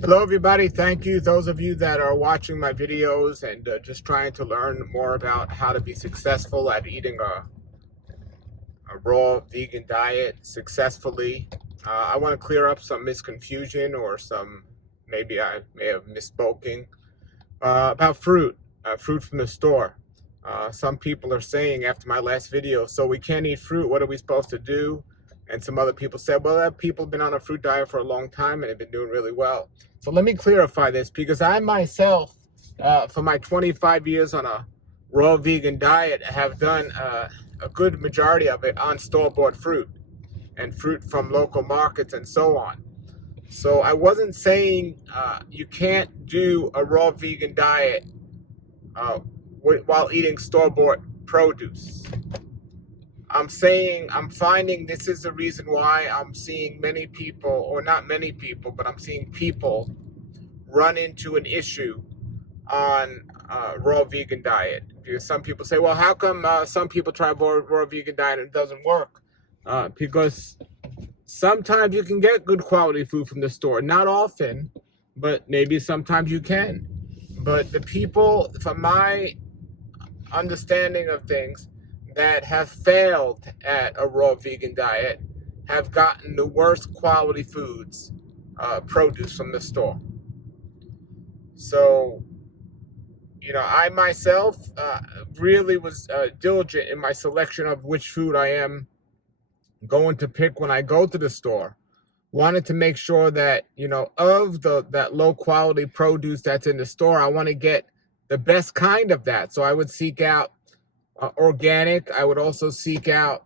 Hello everybody, thank you. Those of you that are watching my videos and just trying to learn more about how to be successful at eating a raw vegan diet successfully. I want to clear up some misconfusion or maybe I may have misspoken about fruit from the store. Some people are saying after my last video, so we can't eat fruit, what are we supposed to do? And some other people said, well, that people have been on a fruit diet for a long time and have been doing really well. So let me clarify this, because I myself, for my 25 years on a raw vegan diet, have done a good majority of it on store-bought fruit and fruit from local markets and so on. So I wasn't saying you can't do a raw vegan diet uh, while eating store-bought produce. I'm finding this is the reason why I'm seeing many people, or not many people, but I'm seeing people run into an issue on raw vegan diet. Because some people say, well, how come some people try raw vegan diet and it doesn't work? Because sometimes you can get good quality food from the store. Not often, but maybe sometimes you can. But the people, from my understanding of things, that have failed at a raw vegan diet have gotten the worst quality foods, produce from the store. So, I myself really was diligent in my selection of which food I am going to pick when I go to the store. Wanted to make sure that, of that low quality produce that's in the store, I want to get the best kind of that. So I would seek out organic. I would also seek out,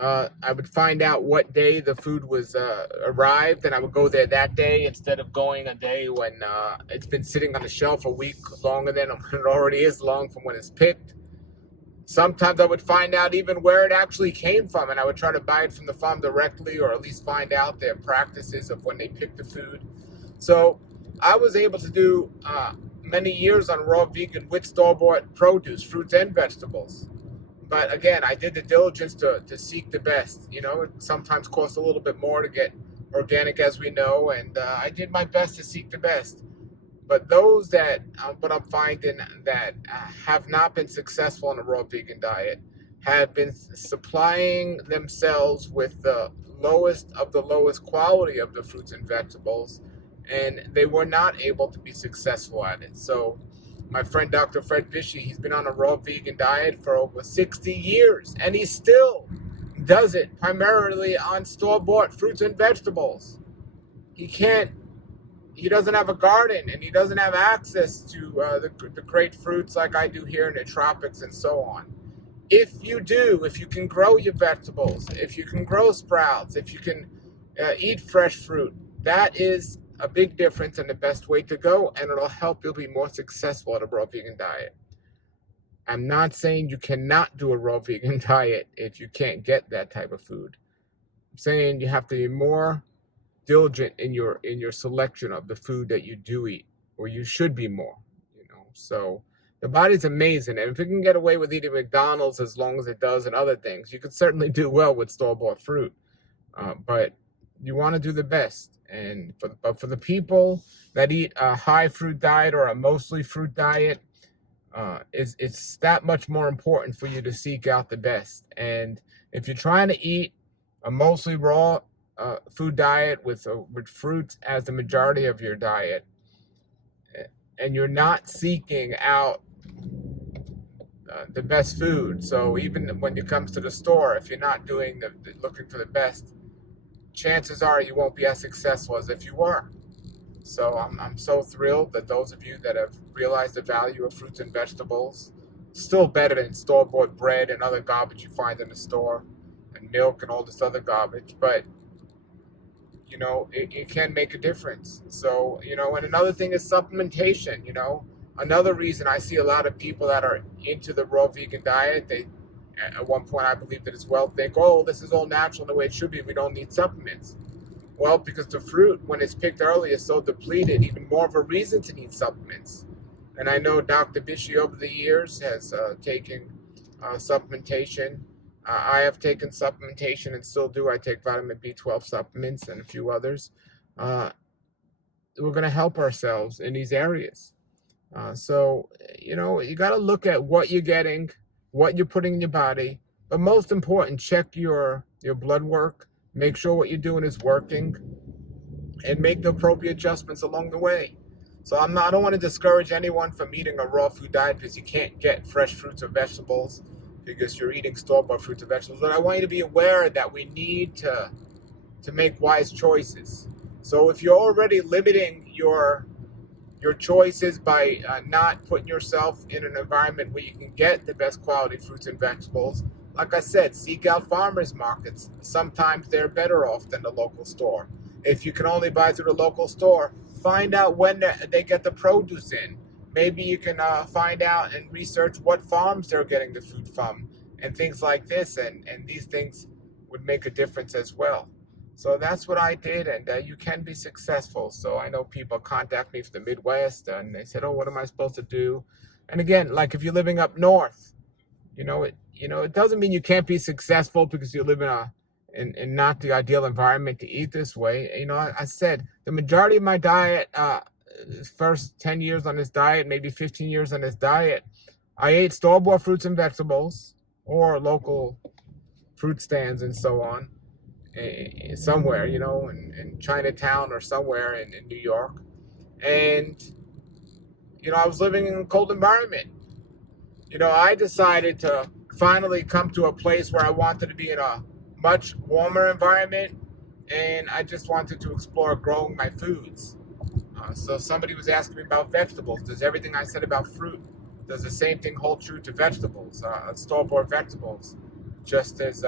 I would find out what day the food was arrived, and I would go there that day instead of going a day when it's been sitting on the shelf a week longer than it already is, long from when it's picked. Sometimes I would find out even where it actually came from, and I would try to buy it from the farm directly, or at least find out their practices of when they pick the food. So I was able to do many years on raw vegan with store-bought produce, fruits and vegetables. But again, I did the diligence to seek the best. It sometimes costs a little bit more to get organic, as we know, and I did my best to seek the best. But those that, what I'm finding, that have not been successful on a raw vegan diet have been supplying themselves with the lowest of the lowest quality of the fruits and vegetables, and they were not able to be successful at it. So my friend Dr. Fred Vishy, he's been on a raw vegan diet for over 60 years, and he still does it primarily on store-bought fruits and vegetables. He doesn't have a garden, and he doesn't have access to the great fruits like I do here in the tropics and so on. If you can grow your vegetables, if you can grow sprouts, if you can eat fresh fruit, that is a big difference and the best way to go, and it'll help you be more successful at a raw vegan diet. I'm not saying you cannot do a raw vegan diet if you can't get that type of food. I'm saying you have to be more diligent in your selection of the food that you do eat, or you should be more. So the body's amazing, and if it can get away with eating McDonald's as long as it does and other things, you could certainly do well with store-bought fruit. But you want to do the best. And for the people that eat a high fruit diet or a mostly fruit diet, it's that much more important for you to seek out the best. And if you're trying to eat a mostly raw food diet with fruits as the majority of your diet, and you're not seeking out the best food, so even when it comes to the store, if you're not doing looking for the best, chances are you won't be as successful as if you were. So I'm so thrilled that those of you that have realized the value of fruits and vegetables, still better than store-bought bread and other garbage you find in the store, and milk and all this other garbage, but it can make a difference. So, and another thing is supplementation. Another reason I see a lot of people that are into the raw vegan diet, they, at one point I believe that as well, think, oh, this is all natural the way it should be, we don't need supplements. Well, because the fruit, when it's picked early, is so depleted, even more of a reason to need supplements. And I know Dr. Vishy over the years has taken supplementation. I have taken supplementation and still do. I take vitamin B12 supplements and a few others. we're going to help ourselves in these areas. So, you got to look at what you're getting, what you're putting in your body, but most important, check your blood work, make sure what you're doing is working, and make the appropriate adjustments along the way. So I don't want to discourage anyone from eating a raw food diet because you can't get fresh fruits or vegetables because you're eating store-bought fruits and vegetables. But I want you to be aware that we need to make wise choices. So if you're already limiting your choices by not putting yourself in an environment where you can get the best quality fruits and vegetables, like I said, seek out farmers markets. Sometimes they're better off than the local store. If you can only buy through the local store, find out when they get the produce in. Maybe you can find out and research what farms they're getting the food from and things like this, and these things would make a difference as well. So that's what I did, and you can be successful. So I know people contact me from the Midwest, and they said, "Oh, what am I supposed to do?" And again, like if you're living up north, it doesn't mean you can't be successful because you live in not the ideal environment to eat this way. I said the majority of my diet, first 10 years on this diet, maybe 15 years on this diet, I ate store-bought fruits and vegetables or local fruit stands and so on. Somewhere, in Chinatown or somewhere in New York. And, I was living in a cold environment. I decided to finally come to a place where I wanted to be in a much warmer environment, and I just wanted to explore growing my foods. So somebody was asking me about vegetables. Does everything I said about fruit, does the same thing hold true to vegetables, store-bought vegetables? Just as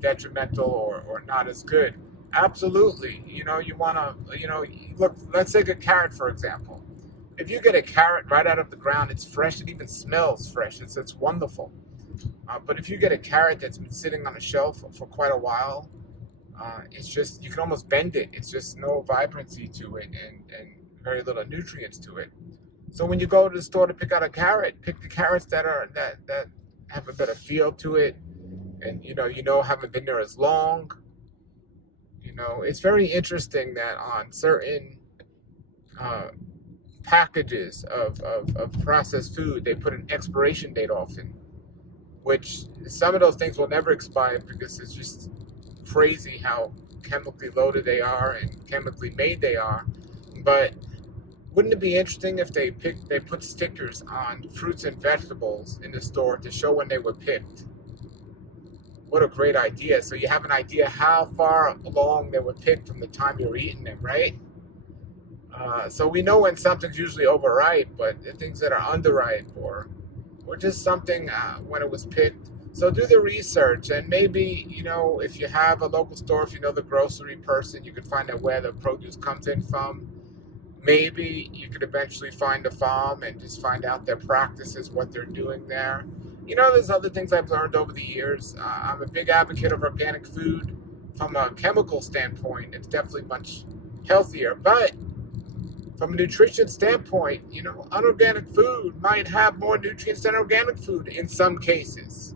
detrimental or not as good? Absolutely. You want to, look, let's take a carrot, for example. If you get a carrot right out of the ground, it's fresh. It even smells fresh. It's wonderful. But if you get a carrot that's been sitting on a shelf for quite a while, it's just, you can almost bend it. It's just no vibrancy to it and very little nutrients to it. So when you go to the store to pick out a carrot, pick the carrots that have a better feel to it, and haven't been there as long. It's very interesting that on certain packages of processed food, they put an expiration date often, which some of those things will never expire because it's just crazy how chemically loaded they are and chemically made they are. But wouldn't it be interesting if they put stickers on fruits and vegetables in the store to show when they were picked? What a great idea. So you have an idea how far along they were picked from the time you're eating them, right? So we know when something's usually overripe, but the things that are underripe or just something when it was picked. So do the research, and maybe, if you have a local store, if you know the grocery person, you could find out where the produce comes in from. Maybe you could eventually find a farm and just find out their practices, what they're doing there. There's other things I've learned over the years. I'm a big advocate of organic food. From a chemical standpoint, it's definitely much healthier. But from a nutrition standpoint, unorganic food might have more nutrients than organic food in some cases.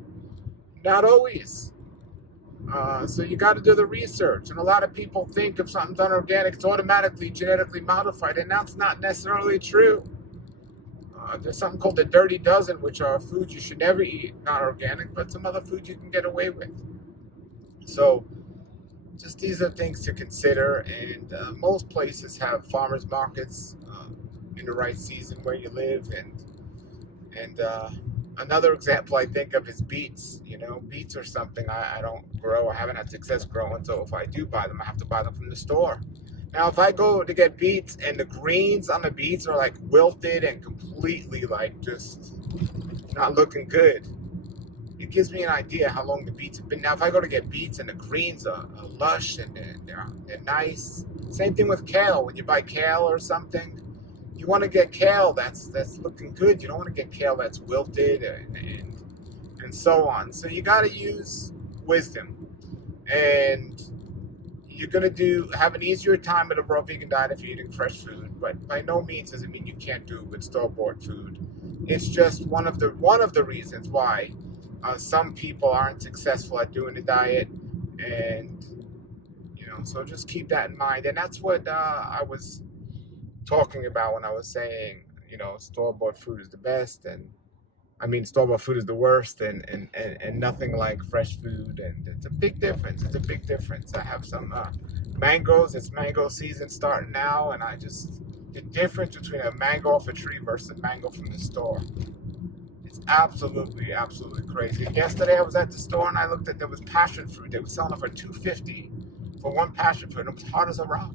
Not always. So you got to do the research. And a lot of people think if something's unorganic, it's automatically genetically modified. And that's not necessarily true. There's something called the dirty dozen, which are foods you should never eat, not organic, but some other foods you can get away with. So just these are things to consider. And most places have farmers markets in the right season where you live. And another example I think of is beets. Beets are something I don't grow. I haven't had success growing. So if I do buy them, I have to buy them from the store. Now, if I go to get beets and the greens on the beets are like wilted and completely like just not looking good, it gives me an idea how long the beets have been. Now, if I go to get beets and the greens are lush and they're nice, same thing with kale. When you buy kale or something, you want to get kale that's looking good. You don't want to get kale that's wilted and so on. So you got to use wisdom, and you're going to have an easier time with a raw vegan diet if you're eating fresh food, but by no means does it mean you can't do it with store-bought food. It's just one of the reasons why some people aren't successful at doing the diet, and so just keep that in mind. And that's what I was talking about when I was saying, store-bought food is the best, and I mean, store-bought food is the worst, and nothing like fresh food, and it's a big difference. It's a big difference. I have some mangoes. It's mango season starting now, and the difference between a mango off a tree versus a mango from the store, it's absolutely, absolutely crazy. And yesterday I was at the store and I looked there was passion fruit. They were selling it for $2.50 for one passion fruit, and it was hard as a rock.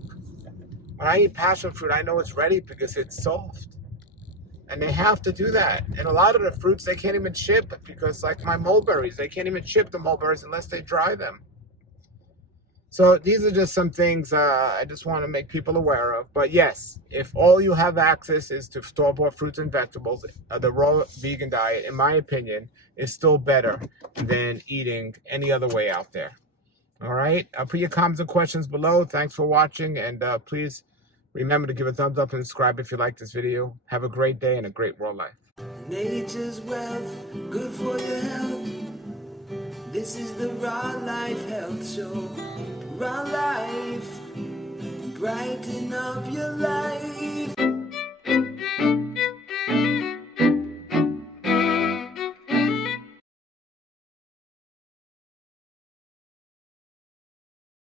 When I eat passion fruit, I know it's ready because it's soft. And they have to do that. And a lot of the fruits, they can't even chip because, like my mulberries, they can't even chip the mulberries unless they dry them. So these are just some things I just want to make people aware of. But yes, if all you have access is to store-bought fruits and vegetables, the raw vegan diet, in my opinion, is still better than eating any other way out there. All right? Put your comments and questions below. Thanks for watching, and please remember to give a thumbs up and subscribe if you like this video. Have a great day and a great world life. Nature's wealth, good for your health. This is the Raw Life Health Show. Raw Life, brighten up your life.